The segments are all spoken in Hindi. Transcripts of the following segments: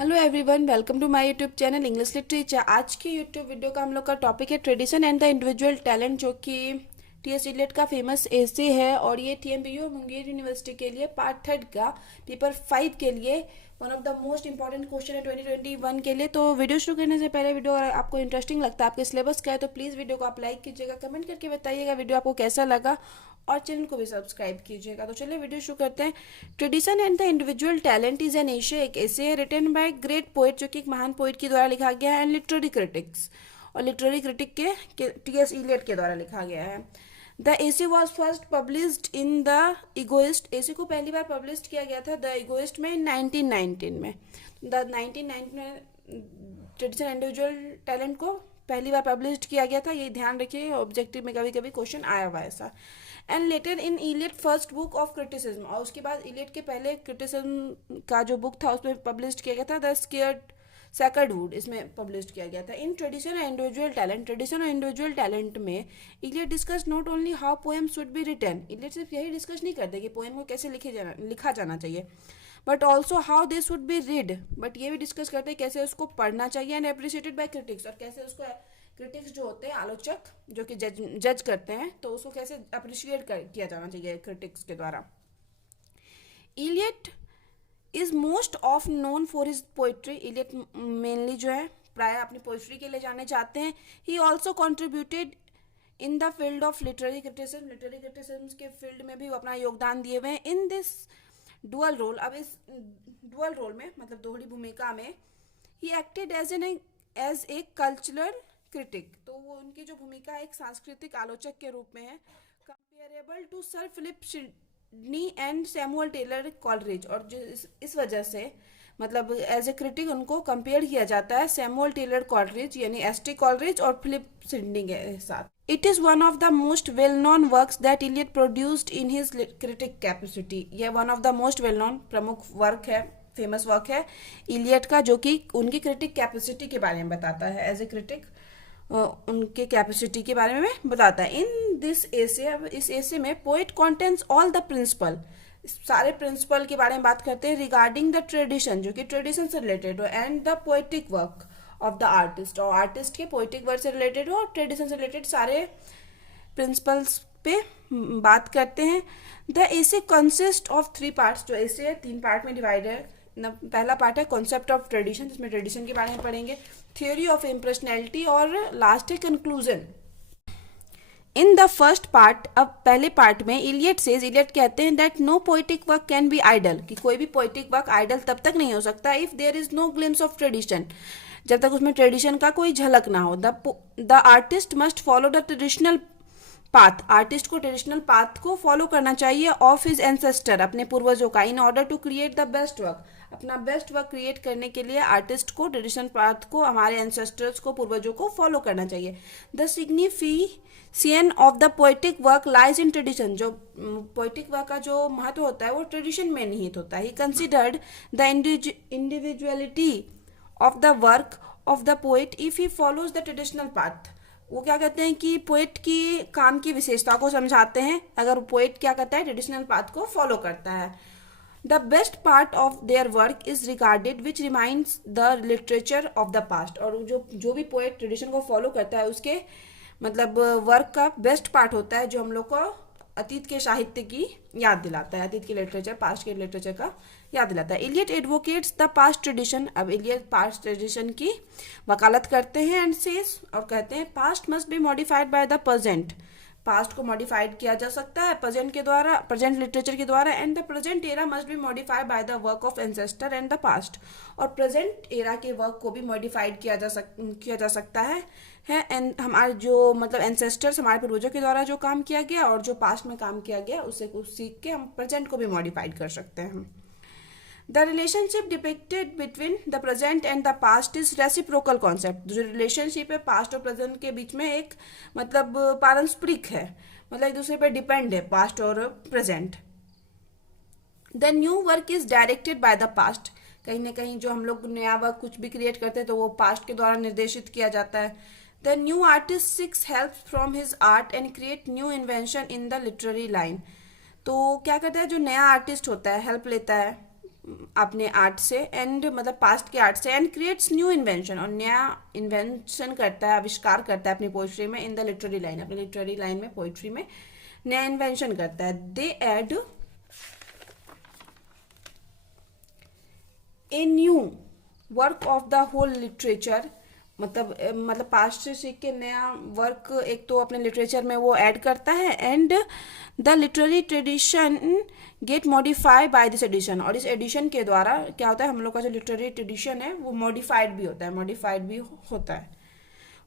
Hello everyone, welcome to my YouTube channel English literature. आज की यूट्यूब वीडियो का हम लोग का टॉपिक है tradition and the individual talent, जो कि टी.एस. इलियट का फेमस एसे है और ये टी.एम.पी.यू. मुंगेर यूनिवर्सिटी के लिए पार्ट थर्ड का पेपर 5 के लिए one of the most important question है 2021 के लिए। तो वीडियो शुरू करने से पहले वीडियो अगर आपको इंटरेस्टिंग लगता है, आपके सिलेबस का है, तो प्लीज़ वीडियो को आप लाइक कीजिएगा, कमेंट करके बताइएगा वीडियो आपको कैसा लगा और चैनल को भी सब्सक्राइब कीजिएगा। तो चलिए वीडियो शुरू करते हैं। Tradition and the individual talent is an एशे, एक ऐसे है रिटन बाय ग्रेट पोएट, जो कि एक महान पोएट के द्वारा लिखा गया है, एंड लिटरेरी क्रिटिक्स, और लिटरेरी क्रिटिक के टी.एस. इलियट के द्वारा लिखा गया है। The essay was first published in the Egoist, essay को पहली बार पब्लिश किया गया था द इगोइस्ट में 1919 में। द 1919 में ट्रेडिशन इंडिविजुअल टैलेंट को पहली बार पब्लिश किया गया था, ये ध्यान रखिए, ऑब्जेक्टिव में कभी कभी क्वेश्चन आया हुआ ऐसा। And later in Eliot first book of criticism, और उसके बाद इलियट के पहले क्रिटिसिज्म का जो बुक था उसमें पब्लिश किया गया था द स्केयर्ड सैकर्ड वुड, इसमें पब्लिश किया गया था। इन ट्रेडिशन और इंडिविजुअल टैलेंट, ट्रेडिशन और इंडिविजुअल टैलेंट में Eliot discuss not only how poem should be written, Eliot सिर्फ यही डिस्कस नहीं करते कि पोएम को कैसे लिखा जाना चाहिए, but also how they should be read, but ये भी डिस्कस करते हैं कैसे उसको पढ़ना चाहिए, एंड अप्रिशिएटेड बाय क्रिटिक्स, और कैसे उसको क्रिटिक्स जो होते हैं, आलोचक जो कि जज करते हैं, तो उसको कैसे अप्रिशिएट किया जाना चाहिए क्रिटिक्स के द्वारा। Eliot is most of known for his poetry, Eliot mainly जो है प्राय अपनी पोइट्री के लिए जाने जाते हैं। He also contributed in the field of literary criticism के फील्ड में भी वो अपना योगदान दिए हुए हैं। इन दिस डुअल रोल, अब इस डुअल रोल में मतलब दोहरी भूमिका में ही acted as a cultural critic, तो वो उनकी जो भूमिका एक सांस्कृतिक आलोचक के रूप में है, comparable to sir Philip Sidney and Samuel Taylor Coleridge, और जो इस वजह से मतलब एज ए क्रिटिक उनको कंपेयर किया जाता है सैमुअल टेलर कॉलरिज यानी एस.टी. कॉलरिज और फिलिप सिडनी के साथ। It is one of the most well known works that Eliot produced in his critic capacity, यह one of the most well known प्रमुख वर्क है, फेमस वर्क है इलियट का, जो कि उनकी क्रिटिक कैपेसिटी के बारे में बताता है, एज ए क्रिटिक उनके कैपेसिटी के बारे में बताता है। इन दिस एसे, अब इस एसे में poet contents all the principal, सारे प्रिंसिपल के बारे में बात करते हैं रिगार्डिंग द ट्रेडिशन, जो कि ट्रेडिशन से रिलेटेड हो, and the poetic work of the artist, और आर्टिस्ट के पोएटिक वर्क से रिलेटेड हो, और ट्रेडिशन से रिलेटेड सारे प्रिंसिपल्स पे बात करते हैं। The essay consist of 3 parts, जो एसे है 3 पार्ट में डिवाइड है। पहला पार्ट है कॉन्सेप्ट ऑफ ट्रेडिशन, जिसमें ट्रेडिशन के बारे में पढ़ेंगे, थ्योरी ऑफ इम्प्रेशनैलिटी, और लास्ट है conclusion. In the first part, अब पहले पार्ट में इलियट कहते हैं that no poetic work can be ideal, कि कोई भी पोएटिक वर्क आइडल तब तक नहीं हो सकता if there is no glimpse of tradition, जब तक उसमें ट्रेडिशन का कोई झलक ना हो। The artist must follow the traditional path, artist को ट्रेडिशनल पाथ को फॉलो करना चाहिए ऑफ हिज एंसेस्टर, अपने पूर्वजों का, in order to create the best work, अपना बेस्ट वर्क क्रिएट करने के लिए आर्टिस्ट को ट्रेडिशनल पाथ को, हमारे एंसेस्टर्स को, पूर्वजों को फॉलो करना चाहिए। The signification of the poetic work lies in tradition, जो पोएटिक वर्क का जो महत्व होता है वो ट्रेडिशन में निहित होता है। He considered the individuality of the work of the poet if he follows the traditional path, वो क्या कहते हैं कि पोएट की काम की विशेषता को समझाते हैं अगर पोएट क्या करता है, ट्रेडिशनल पाथ को फॉलो करता है। The best part of their work is regarded which reminds the literature of the past, और जो भी पोएट ट्रेडिशन को फॉलो करता है उसके मतलब वर्क का बेस्ट पार्ट होता है जो हम लोग को अतीत के साहित्य की याद दिलाता है, अतीत के लिटरेचर, पास्ट के लिटरेचर का याद दिलाता है। Eliot advocates the past tradition, अब इलियट पास्ट ट्रेडिशन की वकालत करते हैं एंड सेज, और कहते हैं past must be modified by the present, past को मॉडिफाइड किया जा सकता है प्रेजेंट के द्वारा, प्रेजेंट लिटरेचर के द्वारा, and the present era must be modified by the work of ancestor and the past, और प्रेजेंट एरा के वर्क को भी मॉडिफाइड किया जा सकता है एंड हमारे जो मतलब एंसेस्टर्स, हमारे पूर्वजों के द्वारा जो काम किया गया और जो पास्ट में काम किया गया उससे कुछ सीख के हम प्रेजेंट को भी मॉडिफाइड कर सकते हैं। The relationship depicted between the present and the past is reciprocal concept, जो रिलेशनशिप है पास्ट और प्रेजेंट के बीच में एक मतलब पारस्परिक है, मतलब एक दूसरे पर डिपेंड है पास्ट और present. The new work is directed by the past, कहीं ना कहीं जो हम लोग नया वर्क कुछ भी क्रिएट करते हैं तो वो पास्ट के द्वारा निर्देशित किया जाता है। The new artist seeks help from his art and create new invention in the literary line, तो क्या करता है जो नया आर्टिस्ट होता है हेल्प लेता है अपने आर्ट से एंड मतलब पास्ट के आर्ट से, एंड क्रिएट्स न्यू इन्वेंशन, और नया इन्वेंशन करता है, आविष्कार करता है अपनी पोइट्री में, इन द लिटरेरी लाइन, अपनी लिटरेरी लाइन में, पोइट्री में नया इन्वेंशन करता है। They add a new work of the whole literature, मतलब पास्ट से सीख के नया वर्क एक तो अपने लिटरेचर में वो ऐड करता है, and the literary tradition get modify by this addition, और इस एडिशन के द्वारा क्या होता है, हम लोग का जो लिटरेरी ट्रेडिशन है वो मॉडिफाइड भी होता है, मॉडिफाइड भी होता है।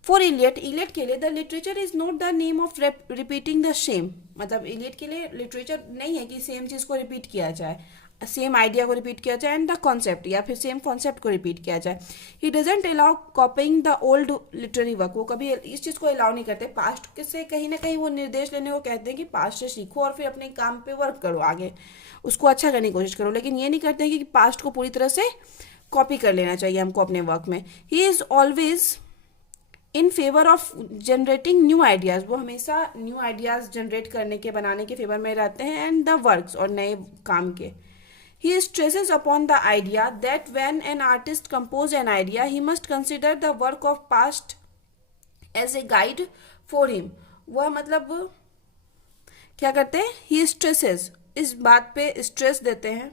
फॉर इलियट, इलियट के लिए the literature is not the name of repeating the same, मतलब इलियट के लिए लिटरेचर नहीं है कि सेम चीज को रिपीट किया जाए, सेम आइडिया को रिपीट किया जाए, एंड द कॉन्सेप्ट, या फिर सेम कॉन्सेप्ट को रिपीट किया जाए। He doesn't allow copying the old literary work, वो कभी इस चीज़ को अलाउ नहीं करते, पास्ट से कहीं ना कहीं वो निर्देश लेने को कहते हैं कि पास्ट से सीखो और फिर अपने काम पे वर्क करो, आगे उसको अच्छा करने की कोशिश करो, लेकिन ये नहीं करते कि पास्ट को पूरी तरह से कॉपी कर लेना चाहिए हमको अपने वर्क में। He is always in favour of generating new ideas, वो हमेशा न्यू आइडियाज़ जनरेट करने के, बनाने के फेवर में रहते हैं, एंड द वर्क्स, और नए काम के। He stresses upon the idea that when an artist composes an idea, he must consider the work of past as a guide for him. वह मतलब क्या करते हैं, he stresses, इस बात पे स्ट्रेस देते हैं,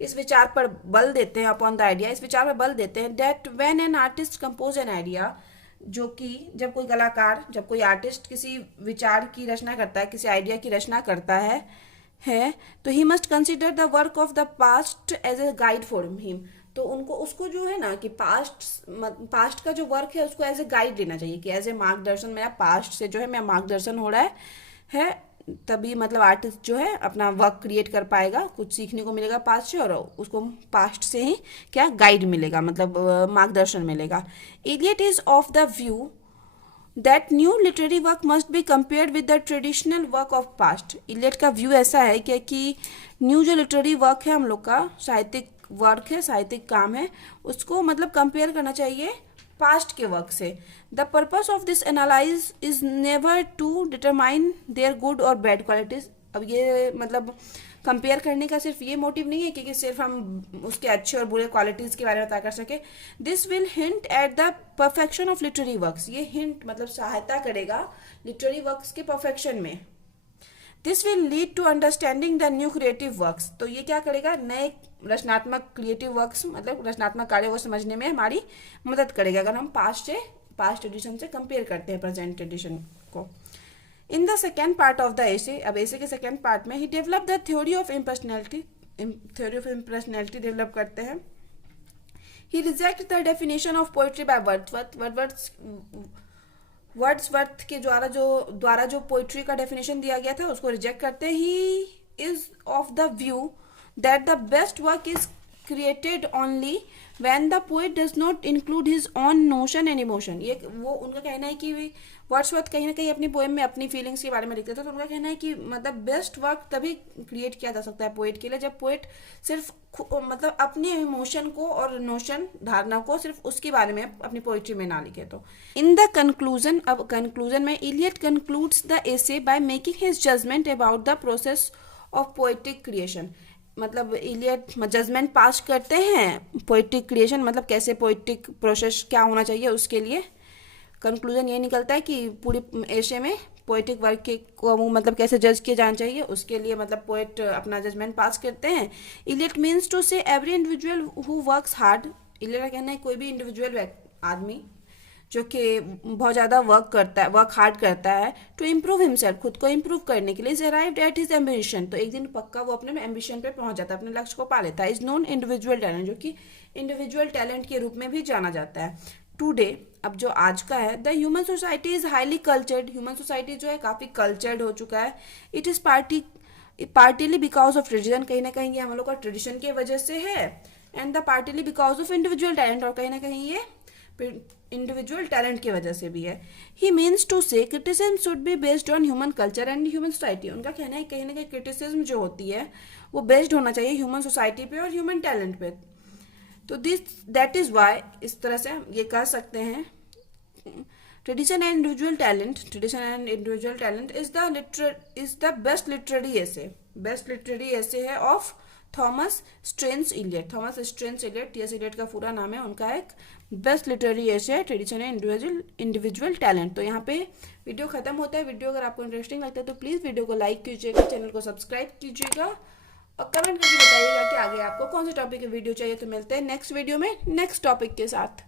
इस विचार पर बल देते हैं, upon the idea, इस विचार पर बल देते हैं, that when an artist composes an idea, जो कि जब कोई कलाकार, जब कोई आर्टिस्ट किसी विचार की रचना करता है, किसी आइडिया की रचना करता है तो he must consider the work of the past as a guide for him, तो उनको उसको जो है ना कि पास्ट का जो वर्क है उसको एज ए गाइड लेना चाहिए, कि एज ए मार्गदर्शन, मेरा पास्ट से जो है मेरा मार्गदर्शन हो रहा है तभी मतलब आर्टिस्ट जो है अपना वर्क क्रिएट कर पाएगा, कुछ सीखने को मिलेगा पास्ट से, और उसको पास्ट से ही क्या गाइड मिलेगा, मतलब मार्गदर्शन मिलेगा। Eliot is of the view that new literary work must be compared with the traditional work of past. Eliot का व्यू ऐसा है कि न्यू जो लिटरेरी वर्क है हम लोग का, साहित्यिक वर्क है, साहित्यिक काम है, उसको मतलब कंपेयर करना चाहिए पास्ट के वर्क से। The purpose of this analyse is never to determine their good और बैड क्वालिटीज। अब ये मतलब कंपेयर करने का सिर्फ ये मोटिव नहीं है कि सिर्फ हम उसके अच्छे और बुरे क्वालिटीज के बारे में पता कर सके। This will hint at the perfection of literary works, ये हिंट मतलब सहायता करेगा लिटरेरी वर्क्स के परफेक्शन में। This will lead to understanding the new creative works, तो ये क्या करेगा, नए रचनात्मक क्रिएटिव वर्क्स मतलब रचनात्मक कार्यों को समझने में हमारी मदद करेगा, अगर हम पास्ट एडिशन से कंपेयर करते हैं प्रेजेंट एडिशन को। In the second part of the essay, अब एसे के सेकेंड पार्ट में ही develop the theory of impersonality, develop करते हैं। He reject the definition of poetry by Wordsworth के द्वारा जो पोइट्री का डेफिनेशन दिया गया था उसको रिजेक्ट करते हैं। He is of the view that the best work is created only when the poet does not include his own notion and emotion। ये वो उनका कहना है कि वर्ड्सवर्थ कहीं ना कहीं अपनी पोएम में अपनी फीलिंग्स के बारे में लिखते थे, तो उनका कहना है कि मतलब बेस्ट वर्क तभी क्रिएट किया जा सकता है पोएट के लिए जब पोएट सिर्फ मतलब अपने इमोशन को और नोशन धारणा को सिर्फ उसके बारे में अपनी पोइट्री में ना लिखे। तो इन द कंक्लूजन, अब कंक्लूजन में Eliot concludes the essay by making his judgement about the process of poetic creation, मतलब इलियट जजमेंट पास करते हैं पोइट्रिक क्रिएशन मतलब कैसे पोइट्रिक प्रोसेस क्या होना चाहिए, उसके लिए कंक्लूजन ये निकलता है कि पूरी एशे में पोइट्रिक वर्क के को मतलब कैसे जज किया जाना चाहिए, उसके लिए मतलब पोइट अपना जजमेंट पास करते हैं। Eliot means to say every individual who works hard, Eliot का कहना है कोई भी इंडिविजुअल आदमी जो कि बहुत ज़्यादा वर्क हार्ड करता है टू इम्प्रूव हिमसेल्फ, खुद को इम्प्रूव करने के लिए, is arrived at his ambition, तो एक दिन पक्का वो अपने एम्बिशन पे पहुंच जाता है, अपने लक्ष्य को पा लेता है। इज नोन इंडिविजुअल टैलेंट, जो कि इंडिविजुअल टैलेंट के रूप में भी जाना जाता है। टुडे, अब जो आज का है, the human society is highly cultured, human society जो है काफ़ी कल्चर्ड हो चुका है। It is partly because of tradition, कहीं ना कहीं ये हम लोग का ट्रेडिशन की वजह से है, and the partly because of individual talent, और कहीं ना कहीं ये इंडिविजुअल टैलेंट की वजह से भी है। ही मीन्स टू से criticism should be based on human culture and human society, उनका कहना है कहीं ना कहीं क्रिटिसिज्म जो होती है वो बेस्ड होना चाहिए ह्यूमन सोसाइटी पे और ह्यूमन टैलेंट पे। तो दैट इज वाई, इस तरह से ये कह सकते हैं tradition and individual talent is the best literary essay है of Thomas Stearns Eliot. Thomas Stearns Eliot, T S Eliot का पूरा नाम है। उनका एक बेस्ट लिटरेरी एसे है ट्रेडिशन एंड इंडिविजुअल टैलेंट। तो यहाँ पे वीडियो खत्म होता है। वीडियो अगर आपको इंटरेस्टिंग लगता है तो प्लीज़ वीडियो को लाइक कीजिएगा, चैनल को सब्सक्राइब कीजिएगा और कमेंट करके बताइएगा कि आगे आपको कौन से टॉपिक की वीडियो चाहिए। तो मिलते हैं नेक्स्ट वीडियो में नेक्स्ट टॉपिक के साथ।